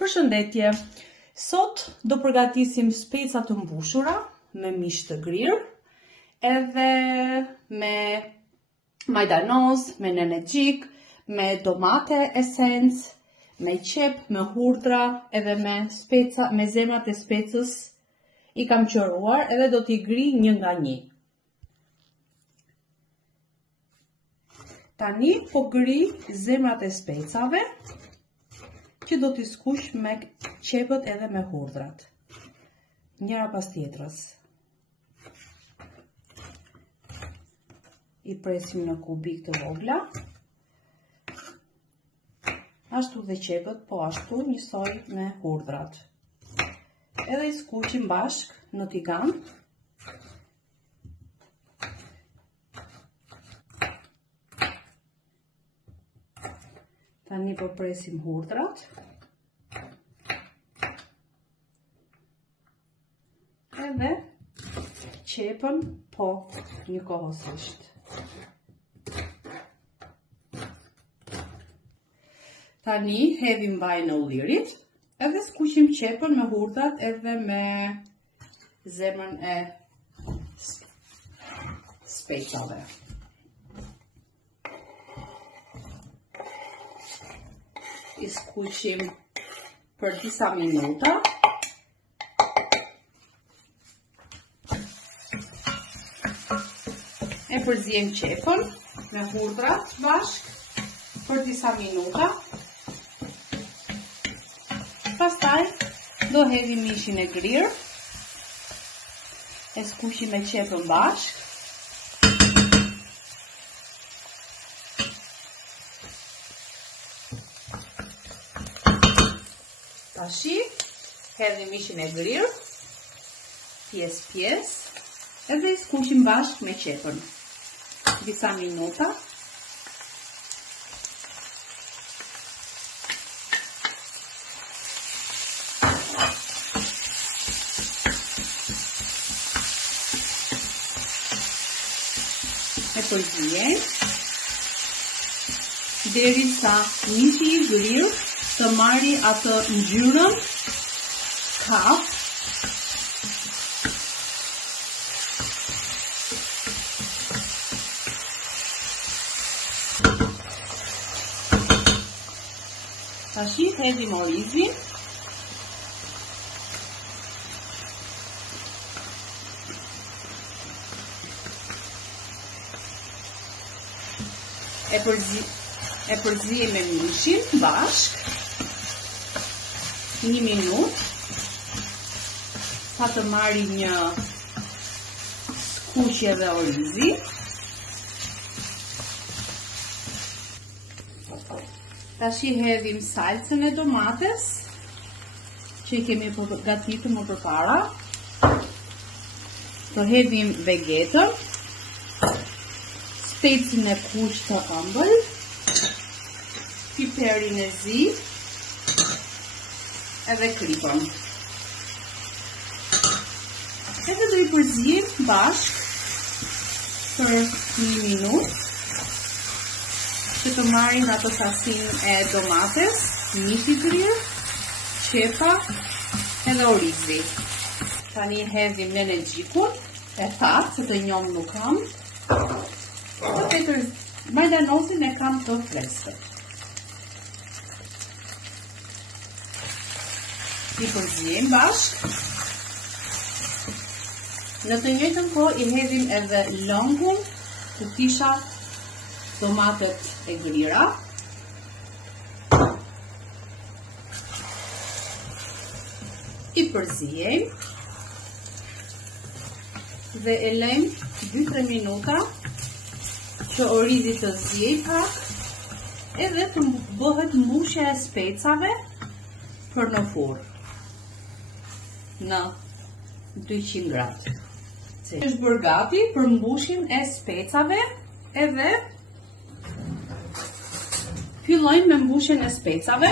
Përshëndetje, sot do përgatisim speca të mbushura me mish të grirë, edhe me majdanoz, me nenexhik, me domate esencë, me qep, me hurdhra, edhe me speca, me zemrat e specës I kam qoruar edhe do t'i gri një nga një. Tani po gri zemrat e specave që do t'i skuq me qepët edhe me hurdhrat. Njëra pas tjetrës. I presim në kubik të vogla. Ashtu dhe qepët, po ashtu njësoj me hurdhrat. Edhe I skuqim bashk në tigan. Tani po presim hurdhrat. Edhe qepën po njëkohësisht. Tani hedhim vajin e ullirit, edhe skuqim qepën me hurdhrat edhe me zemrën e specave. I skuqim për disa minuta. E përzijem qepën me hurdhrat bashk për disa minuta. Pastaj do hedhim mishin e grirë. E skuqim me qepën bashk. Tashi hedhim mishin e grirë, pjesë, edhe I skuqim bashk me qepën. Disa minuta. E përzijem derisa mishi I grirë të marri atë ngjyrën kaf. Tashi hedhim orizin. E përzijem me mishin bashk. 1 minutë. Pa të marri një skuqje dhe orizi. Tashi hedhim salcën e domates që I kemi gatitur më përpara. Do hedhim vegetën, specin e kuq të ëmbël, piperin e zi, edhe kripën. Edhe do I përzijem bashk për 1 minutë. Që të marrin atë sasinë e domates, mishi I grirë, qepa edhe orizi. Tani hedhim nenexhikun e thatë, që të njom nuk kam. Dhe majdanozin e kam të freskët. I përzijem bashk. Në të njëjtën kohë I hedhim edhe lëngun të kisha domatet e grira. I përzijem dhe e lejmë 2-3 minuta që orizi të zjej pak edhe të bëhet mbushja e specave për në furrë në 200 gradë. Është bërë gati për mbushjen e specave edhe fillojmë me mbushjen e specave.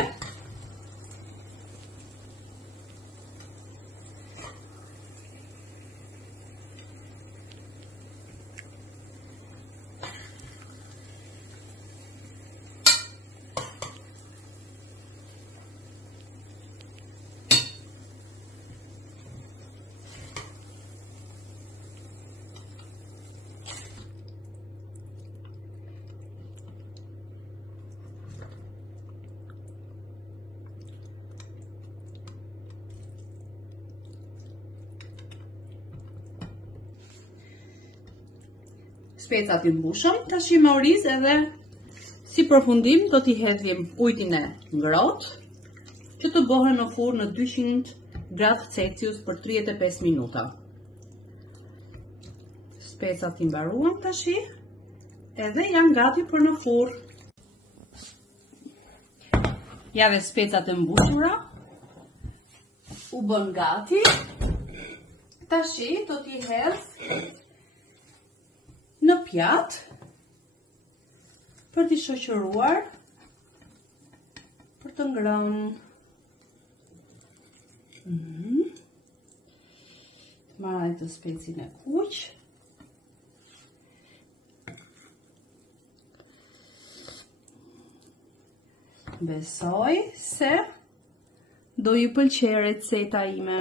specat i mbushëm. Tash me oriz edhe si përfundim do t'i hedhim ujin e ngrohtë që të bëhen në furrë në 200 gradë Celsius për 35 minuta. Specat i mbaruan tash edhe janë gati për në furrë. Ja dhe specat e mbushura u bën gati. Tash do t'i hedh në pjatë për t'i shoqëruar për të ngrënë. Marrë të specin e kuq. Besoj se do ju pëlqej receta ime.